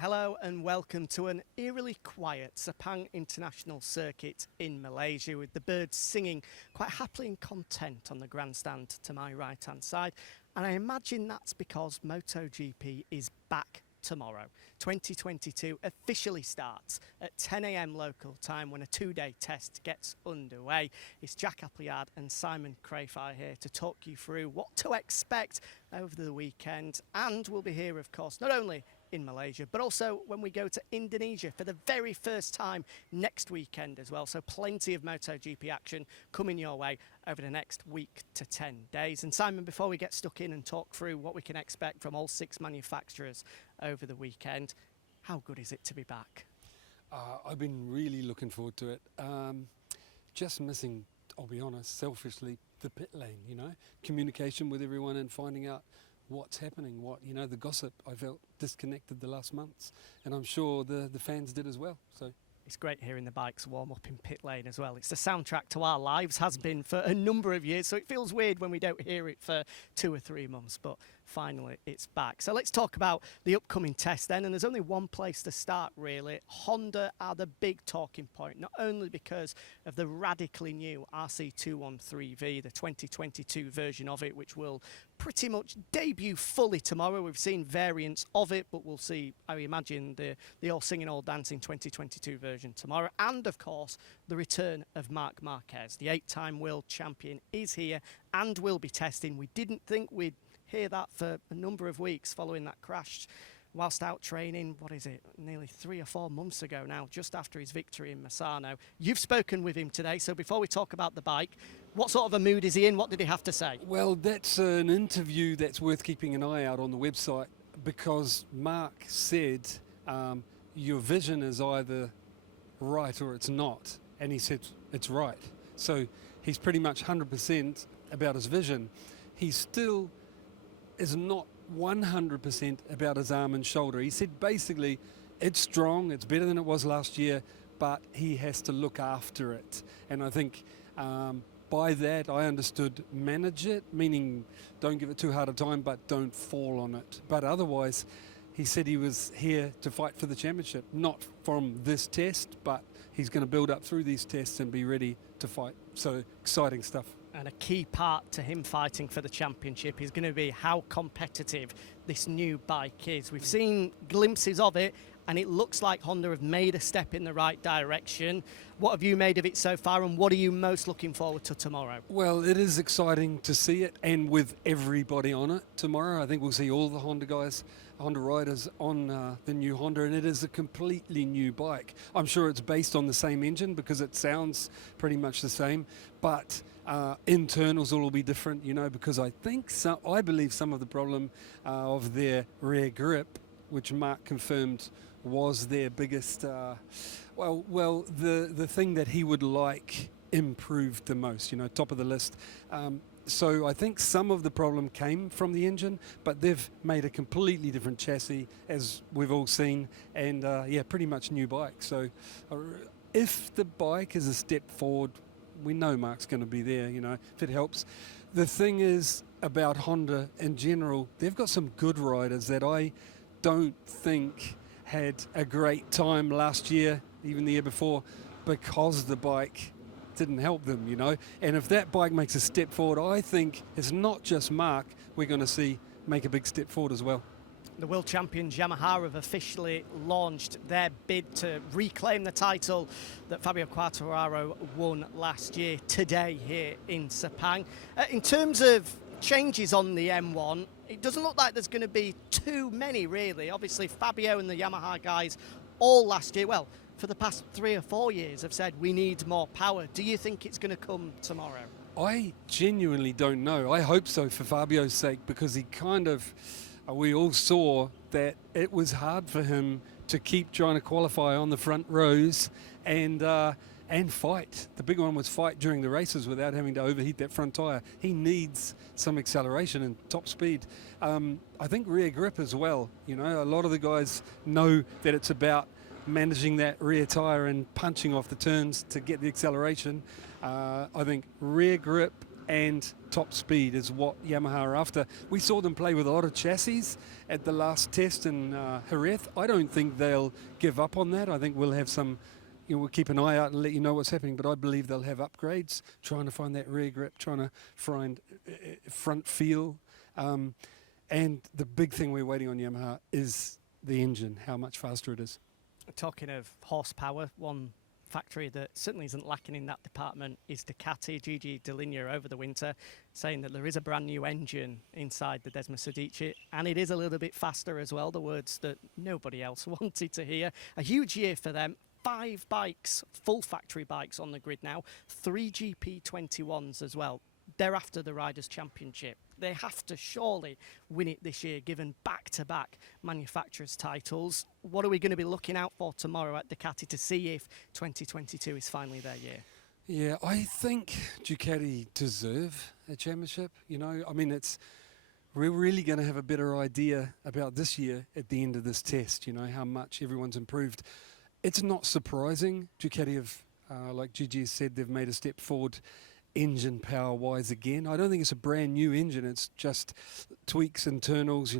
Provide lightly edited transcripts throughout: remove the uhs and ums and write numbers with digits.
Hello and welcome to an eerily quiet Sepang International Circuit in Malaysia, with the birds singing quite happily and content on the grandstand to my right hand side. And I imagine that's because MotoGP is back tomorrow. 2022 officially starts at 10 a.m. local time when a two-day test gets underway. It's Jack Appleyard and Simon Crafar here to talk you through what to expect over the weekend, and we'll be here, of course, not only in Malaysia, but also when we go to Indonesia for the very first time next weekend as well. So plenty of MotoGP action coming your way over the next week to 10 days. And Simon, before we get stuck in and talk through what we can expect from all 6 manufacturers over the weekend, how good is it to be back? I've been really looking forward to it. Just missing, I'll be honest, selfishly, the pit lane, communication with everyone and finding out what's happening, the gossip. I felt disconnected the last months, and I'm sure the fans did as well. So it's great hearing the bikes warm up in pit lane as well. It's the soundtrack to our lives, has been for a number of years, so it feels weird when we don't hear it for 2 or 3 months, but finally it's back. So let's talk about the upcoming test then, and there's only one place to start really. Honda are the big talking point, not only because of the radically new RC213V, the 2022 version of it, which will pretty much debut fully tomorrow. We've seen variants of it, but we'll see, I imagine, the all singing, all dancing 2022 version tomorrow. And of course, the return of Marc Marquez. The 8-time world champion is here and will be testing. We didn't think we'd hear that for a number of weeks following that crash whilst out training, nearly 3 or 4 months ago now, just after his victory in Misano. You've spoken with him today, so before we talk about the bike, what sort of a mood is he in? What did he have to say? Well, that's an interview that's worth keeping an eye out on the website, because Mark said your vision is either right or it's not, and he said it's right. So he's pretty much 100% about his vision. He still is not 100% about his arm and shoulder. He said basically it's strong, it's better than it was last year, but he has to look after it. And I think by that I understood manage it, meaning don't give it too hard a time, but don't fall on it. But otherwise, he said he was here to fight for the championship, not from this test, but he's going to build up through these tests and be ready to fight. So exciting stuff. And a key part to him fighting for the championship is going to be how competitive this new bike is. We've seen glimpses of it, and it looks like Honda have made a step in the right direction. What have you made of it so far, and what are you most looking forward to tomorrow? Well, it is exciting to see it, and with everybody on it tomorrow. I think we'll see all the Honda guys, Honda riders on the new Honda, and it is a completely new bike. I'm sure it's based on the same engine because it sounds pretty much the same, but internals will be different, because I believe some of the problem of their rear grip, which Mark confirmed was their biggest, the thing that he would like improved the most, top of the list. So I think some of the problem came from the engine, but they've made a completely different chassis, as we've all seen, and pretty much new bike. So if the bike is a step forward, we know Mark's going to be there, if it helps. The thing is about Honda in general, they've got some good riders that I don't think had a great time last year, even the year before, because the bike didn't help them, And if that bike makes a step forward, I think it's not just Mark we're going to see make a big step forward as well. The world champions Yamaha have officially launched their bid to reclaim the title that Fabio Quartararo won last year today here in Sepang. In terms of changes on the M1, it doesn't look like there's going to be too many really. Obviously Fabio and the Yamaha guys all last year, well, for the past 3 or 4 years have said we need more power. Do you think it's going to come tomorrow? I genuinely don't know. I hope so for Fabio's sake, because he we all saw that it was hard for him to keep trying to qualify on the front rows and fight. The big one was fight during the races without having to overheat that front tyre. He needs some acceleration and top speed. I think rear grip as well. A lot of the guys know that it's about managing that rear tyre and punching off the turns to get the acceleration. I think rear grip and top speed is what Yamaha are after. We saw them play with a lot of chassis at the last test in Jerez. I don't think they'll give up on that. I think we'll have some, we'll keep an eye out and let you know what's happening, but I believe they'll have upgrades, trying to find that rear grip, trying to find front feel. And the big thing we're waiting on Yamaha is the engine, how much faster it is. Talking of horsepower, one factory that certainly isn't lacking in that department is Ducati. Gigi Dell'Igna over the winter saying that there is a brand new engine inside the Desmo Sedici, and it is a little bit faster as well, the words that nobody else wanted to hear. A huge year for them. 5 bikes, full factory bikes on the grid now, 3 GP21s as well. They're after the Riders' Championship. They have to surely win it this year, given back-to-back manufacturers' titles. What are we going to be looking out for tomorrow at Ducati to see if 2022 is finally their year? Yeah, I think Ducati deserve a championship. I mean, we're really going to have a better idea about this year at the end of this test, how much everyone's improved. It's not surprising. Ducati have, like Gigi said, they've made a step forward engine power wise again. I don't think it's a brand new engine, it's just tweaks, internals,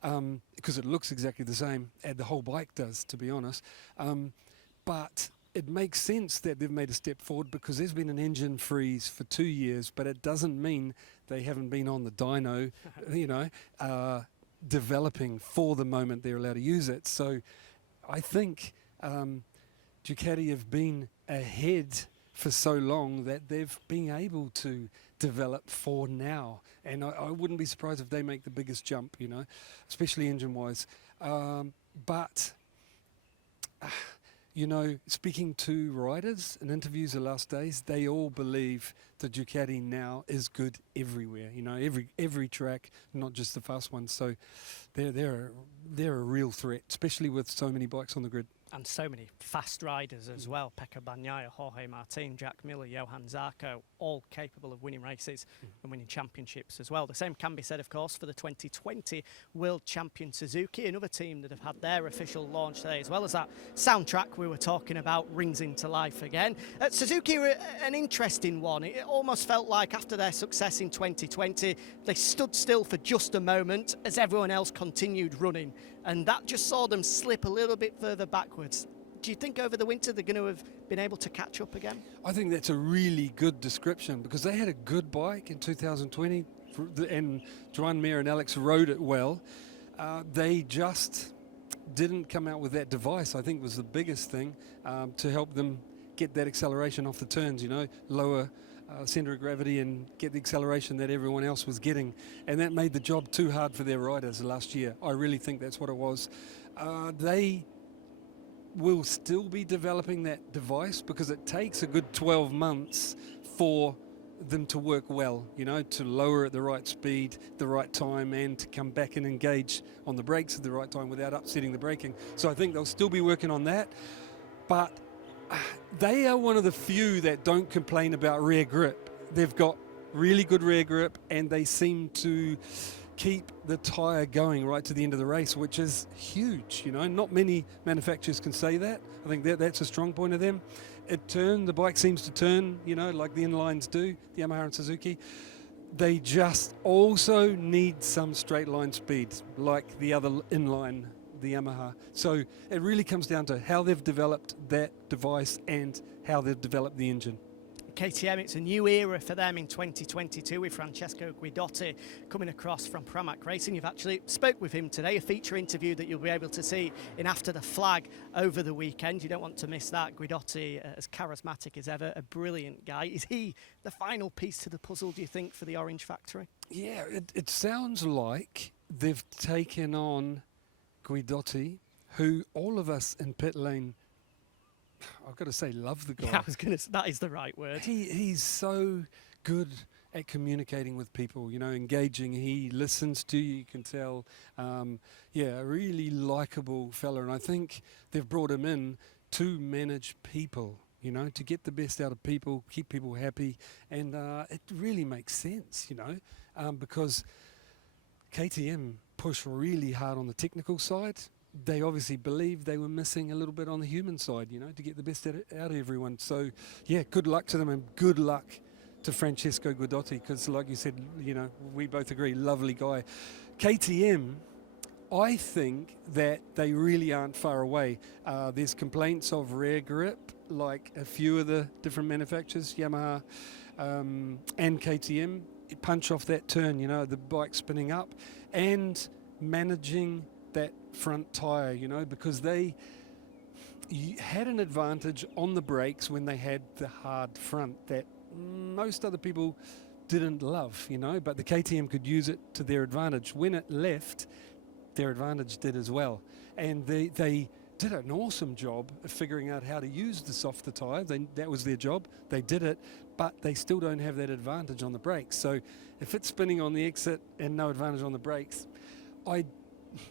because it looks exactly the same, and the whole bike does, to be honest. But it makes sense that they've made a step forward because there's been an engine freeze for 2 years, but it doesn't mean they haven't been on the dyno, developing for the moment they're allowed to use it. So I think Ducati have been ahead for so long that they've been able to develop for now. And I wouldn't be surprised if they make the biggest jump, especially engine-wise. But speaking to riders in interviews the last days, they all believe the Ducati now is good everywhere, every track, not just the fast ones. So they're a real threat, especially with so many bikes on the grid. And so many fast riders as well. Pecco Bagnaia, Jorge Martin, Jack Miller, Johan Zarco, all capable of winning races and winning championships as well. The same can be said, of course, for the 2020 World Champion Suzuki, another team that have had their official launch today, as well as that soundtrack we were talking about rings into life again. Suzuki are an interesting one. It almost felt like after their success in 2020, they stood still for just a moment as everyone else continued running. And that just saw them slip a little bit further backwards. Do you think over the winter they're going to have been able to catch up again? I think that's a really good description because they had a good bike in 2020 and Joan Mir and Alex rode it well. They just didn't come out with that device, I think was the biggest thing to help them get that acceleration off the turns, lower centre of gravity and get the acceleration that everyone else was getting, and that made the job too hard for their riders last year. I really think that's what it was. They will still be developing that device because it takes a good 12 months for them to work well, to lower at the right speed, the right time, and to come back and engage on the brakes at the right time without upsetting the braking. So I think they'll still be working on that, but they are one of the few that don't complain about rear grip. They've got really good rear grip and they seem to keep the tyre going right to the end of the race, which is huge. Not many manufacturers can say that. I think that's a strong point of them. The bike seems to turn, like the inlines do, the Yamaha and Suzuki. They just also need some straight line speed, like the other inline, the Yamaha. So it really comes down to how they've developed that device and how they've developed the engine. KTM, it's a new era for them in 2022 with Francesco Guidotti coming across from Pramac Racing. You've actually spoke with him today, a feature interview that you'll be able to see in After the Flag over the weekend. You don't want to miss that. Guidotti, as charismatic as ever, a brilliant guy. Is he the final piece to the puzzle, do you think, for the Orange Factory? Yeah, it sounds like they've taken on Guidotti, who all of us in pit lane, I've got to say, love the guy. Yeah, that is the right word. He's so good at communicating with people, engaging. He listens to you, you can tell. A really likable fella. And I think they've brought him in to manage people, to get the best out of people, keep people happy. And it really makes sense, because KTM push really hard on the technical side. They obviously believe they were missing a little bit on the human side, to get the best out of everyone. So, yeah, good luck to them and good luck to Francesco Guidotti, because like you said, you know, we both agree, lovely guy. KTM, I think that they really aren't far away. There's complaints of rear grip, like a few of the different manufacturers, Yamaha and KTM, punch off that turn, you know, the bike spinning up, and managing that front tyre, you know, because they had an advantage on the brakes when they had the hard front that most other people didn't love, you know, but the KTM could use it to their advantage. When it left, their advantage did as well. And they did an awesome job of figuring out how to use the softer tyre. That was their job. They did it, but they still don't have that advantage on the brakes. So if it's spinning on the exit and no advantage on the brakes,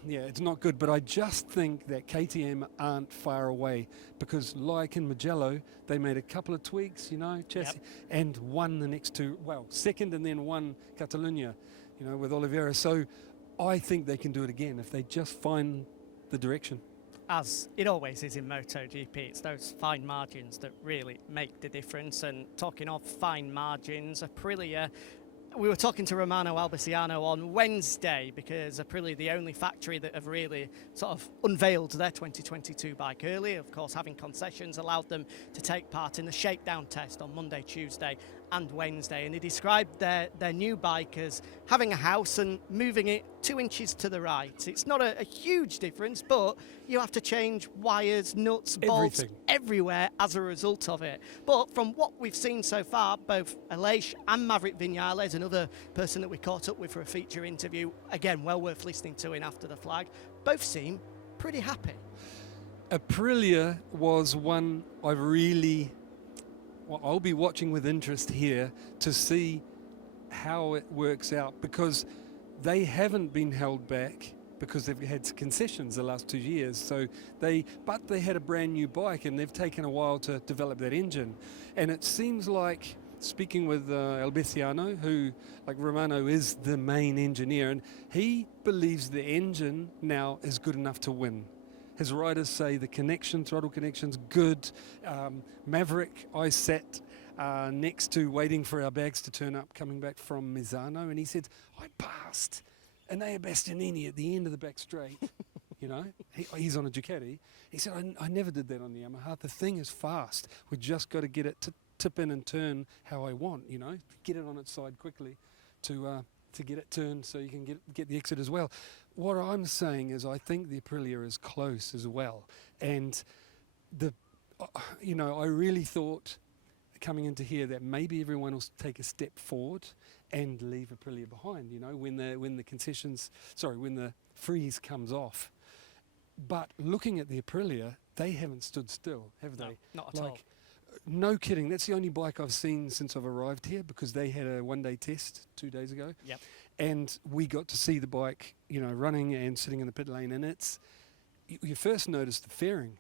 it's not good. But I just think that KTM aren't far away, because like in Mugello, they made a couple of tweaks, you know, chassis, and won the next two, second and then won Catalunya, you know, with Oliveira. So I think they can do it again if they just find the direction. As it always is in MotoGP, it's those fine margins that really make the difference. And talking of fine margins, Aprilia, we were talking to Romano Albiciano on Wednesday, because Aprilia, the only factory that have really sort of unveiled their 2022 bike early. Of course, having concessions allowed them to take part in the shakedown test on Monday, Tuesday and Wednesday. And he described their new bike as having a house and moving it 2 inches to the right. It's not a huge difference, but you have to change wires, nuts, bolts, everywhere as a result of it. But from what we've seen so far, both Aleix and Maverick Viñales, another person that we caught up with for a feature interview, again, well worth listening to in After the Flag, both seem pretty happy. Aprilia was one I'll be watching with interest here to see how it works out, because they haven't been held back because they've had concessions the last 2 years. So they had a brand new bike, and they've taken a while to develop that engine. And it seems like, speaking with Albiciano, who, like Romano, is the main engineer, and he believes the engine now is good enough to win. His riders say the throttle connection's good. Maverick, I sat next to, waiting for our bags to turn up, coming back from Misano, and he said, I passed Enea Bastianini at the end of the back straight. You know, he's on a Ducati. He said, I never did that on the Yamaha. The thing is fast. We just got to get it to tip in and turn how I want, you know, get it on its side quickly to get it turned so you can get the exit as well. What I'm saying is I think the Aprilia is close as well. And I really thought coming into here that maybe everyone will take a step forward and leave Aprilia behind, you know, when the freeze comes off. But looking at the Aprilia, they haven't stood still, have they? No, not at all. No kidding. That's the only bike I've seen since I've arrived here, because they had a one-day test 2 days ago. Yep. And we got to see the bike, you know, running and sitting in the pit lane. And you first notice the fairing.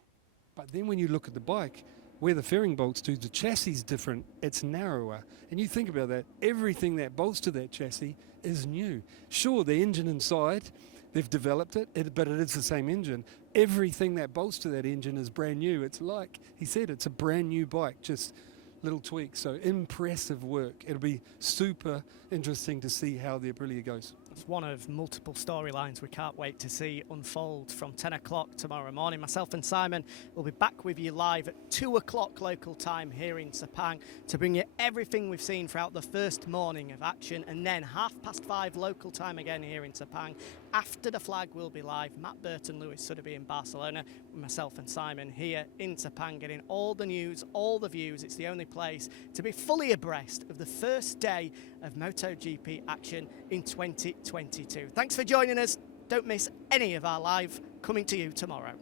But then when you look at the bike, where the fairing bolts to, the chassis is different. It's narrower. And you think about that. Everything that bolts to that chassis is new. Sure, the engine inside, they've developed it, but it is the same engine. Everything that bolts to that engine is brand new. It's like he said, it's a brand new bike, just little tweaks. So impressive work. It'll be super interesting to see how the Aprilia goes. It's one of multiple storylines we can't wait to see unfold from 10 o'clock tomorrow morning. Myself and Simon will be back with you live at 2 o'clock local time here in Sepang to bring you everything we've seen throughout the first morning of action, and then 5:30 local time again here in Sepang. After the Flag will be live. Matt Burton, Lewis Sotheby in Barcelona, with myself and Simon here in Sepang, getting all the news, all the views. It's the only place to be fully abreast of the first day of MotoGP action in 2022. Thanks for joining us. Don't miss any of our live coming to you tomorrow.